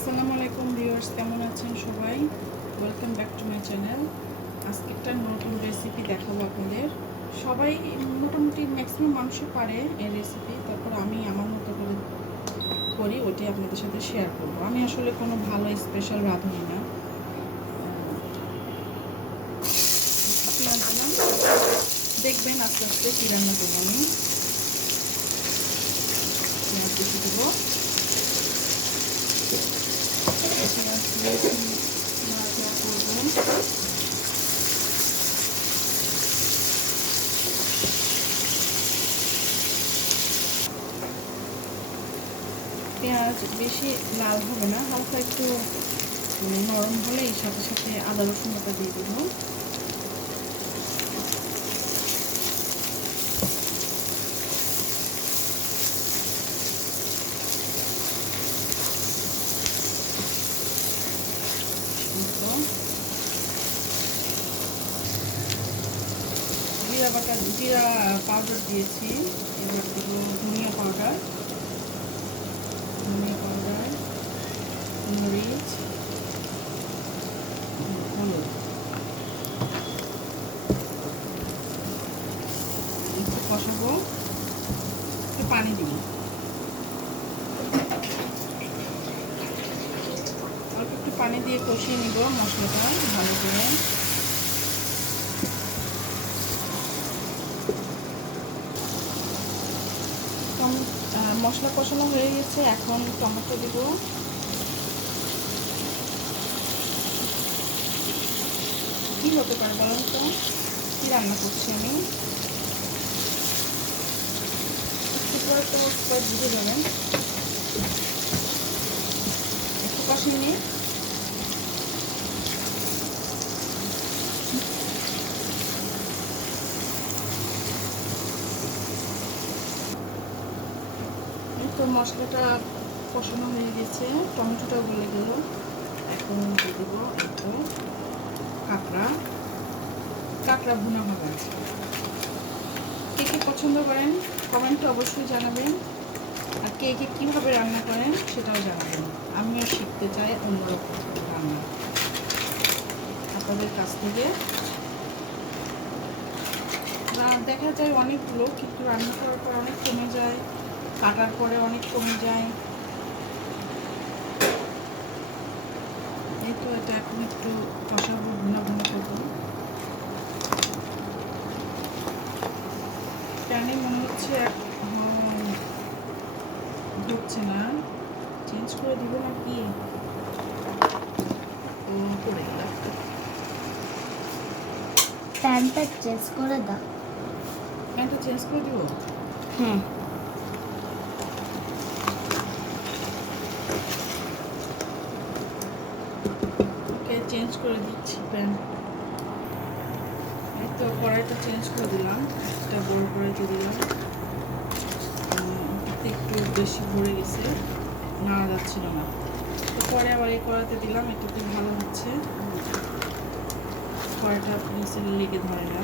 আসসালামু আলাইকুম ভিউয়ার্স, কেমন আছেন সবাই? Welcome back to my channel. আজকে একটা নতুন রেসিপি দেখাবো আপনাদের। সবাই মোটামুটি ম্যাক্সিমাম মানুষই পারে এই রেসিপি, তারপর আমি আমার মতো করে করি, ওইটাই আপনাদের সাথে শেয়ার করব। আমি আসলে কোনো ভালো স্পেশাল রাঁধুনি না। পেঁয়াজ দিলাম, দেখবেন আস্তে আস্তে কী রান্না করবো আমি। পেঁয়াজ বেশি দেবো, পেঁয়াজ দিয়ে নাড়াচাড়া করবেন। পেঁয়াজ বেশি লাল হবে না, হালকা একটু নরম হলেই সাথে সাথে আদা রসুন বাটা দিয়ে দেবো। জিরা পাউডার দিয়েছি, এবার দেবো ধনিয়া পাউডার, মরিচ, হলুদ। একটু কষাবো, একটু পানি দিব, অল্প একটু পানি দিয়ে কষিয়ে নিব মশলাটা ভালো করে। মশলা কষানো হয়ে গেছে, এখন টমেটো দিব। কি হতে পারে বলুন তো, কি রান্না করছি আমি? একটু পরে বুঝে যাবেন। একটু কষিয়ে নিই। তো মশলাটা কষানো হয়ে গেছে, টমেটোটাও গলে গেল। এখন দিয়ে দেবো একটু কাঁকড়া ভুনা হবে। কে কে পছন্দ করেন কমেন্টে অবশ্যই জানাবেন, আর কে কে কীভাবে রান্না করেন সেটাও জানাবেন। আমিও শিখতে চাই অন্যরকম রান্না আপনাদের কাছ থেকে। দেখা যায় অনেকগুলো, কিন্তু রান্না করার পর অনেক কমে যায়, কাটার পরে অনেক কমে যায়। এই তো এটা এখন একটু কষাবো, ভুনা করবো। প্যানে মনে হচ্ছে হচ্ছে না, চেঞ্জ করে দিব নাকি? করে দিলাম, প্যানটা চেঞ্জ করে দাও। প্যানটা চেঞ্জ করে দিব। হ্যাঁ, ওকে, চেঞ্জ করে দিচ্ছি প্যান। এই তো কড়াইটা চেঞ্জ করে দিলাম, একটা বড় কড়াইতে দিলাম। একটু বেশি ভরে গেছে, নাড়া যাচ্ছিল না, তো পরে আবার এই কড়াইতে দিলাম, এটাতে ভালো হচ্ছে। কড়াইটা নিচে লেগে ধরে না,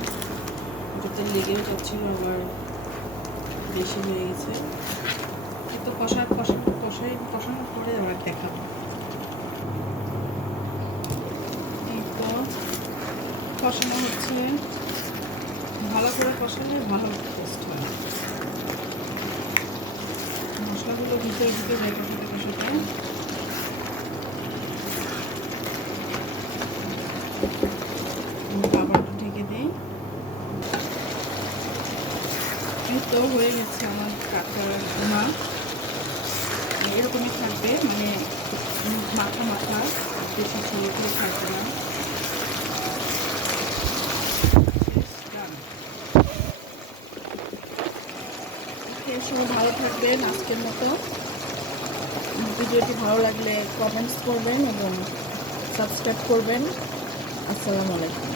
এটাতে লেগেও যাচ্ছিল, আবার বেশি হয়ে গেছে। তো কষানোর পরে আবার দেখাবো। এই তো কষানো হচ্ছে, ভালো করে কষালে ভালো টেস্ট হয়। মশলাগুলো ভিতরে ঢুকে যায় কষাতে কষাতে। আবার ঢেকে দিই। এই তো হয়ে গেছে আমার কাঁকড়ার ভুনা। এরকমই থাকবে, মানে মাখা মাখা, বেশি ঝোল ঝোল থাকবে না। সবাই ভালো থাকবেন আজকের মতো। ভিডিওটি ভালো লাগলে কমেন্টস করবেন এবং সাবস্ক্রাইব করবেন। আসসালামু আলাইকুম।